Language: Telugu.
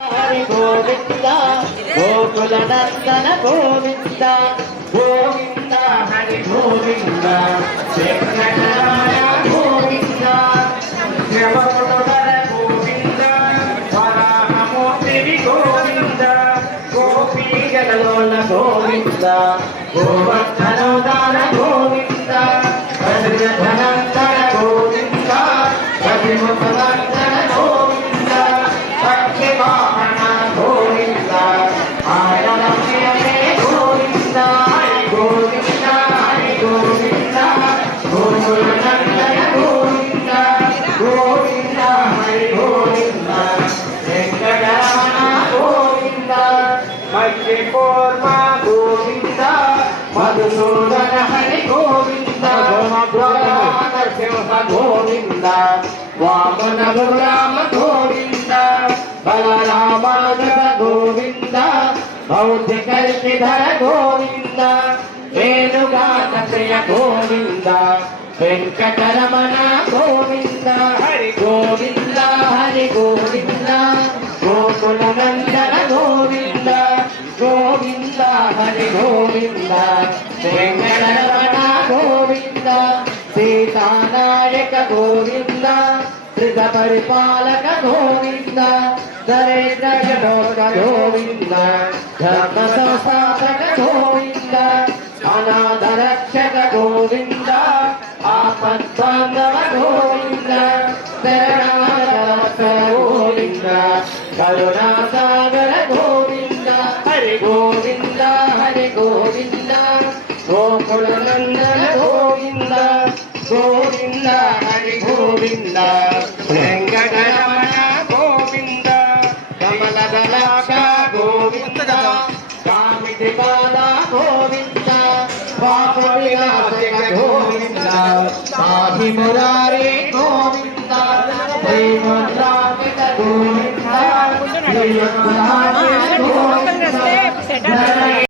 హరి గోవింద గోకుల నందన గోవింద గోవింద హరి గోవింద వెంకటరమణ గోవింద శివపురవర గోవింద వరాహమూర్తి గోవింద గోపీజలోల గోవింద గోవర్ధనోదాన గోవింద వజ్రధనందన గోవింద వజ్రముఖవర్ధన గోవింద సత్యవాహన గోవింద ఆరలక్ష్యమే గోవింద హరి గోవింద హరి గోవింద గోకులనందన గోవింద గోవింద హరి గోవింద వెంకటరమణ గోవింద మధ్యపూర్వ గోవింద మధుసూదన హరి గోవింద నరసింహ గోవింద వామన రామ గోవింద బలరామాధవ గోవింద భౌతికల్పిధర గోవింద వేణుగాన ప్రియ గోవింద వెంకటరమణ గోవింద హరి గోవింద హరి గోవింద గోకుల నందన గోవింద గోవింద హరి గోవింద వెంకటరమణ గోవింద సీతానాయక గోవింద త్రిద పరిపాలక గోవింద దరిద్ర జనోక గోవింద ధర్మ సంస్థాపక గోవింద అనాథ రక్షక గోవింద ఆపద్బాంధవ గోవింద శరణాగత గోవింద కరుణాసాగర గోవింద హరి గోవింద హరి గోవింద గోకుల నందన గోవింద గోవింద హరి గోవింద వెంకటరమణ గోవింద కమలదళాక్ష గోవింద కామితి బాల గోవింద పాప వినాశక గోవింద పాపి మురారి గోవింద శ్రీమద్రామిక గోవింద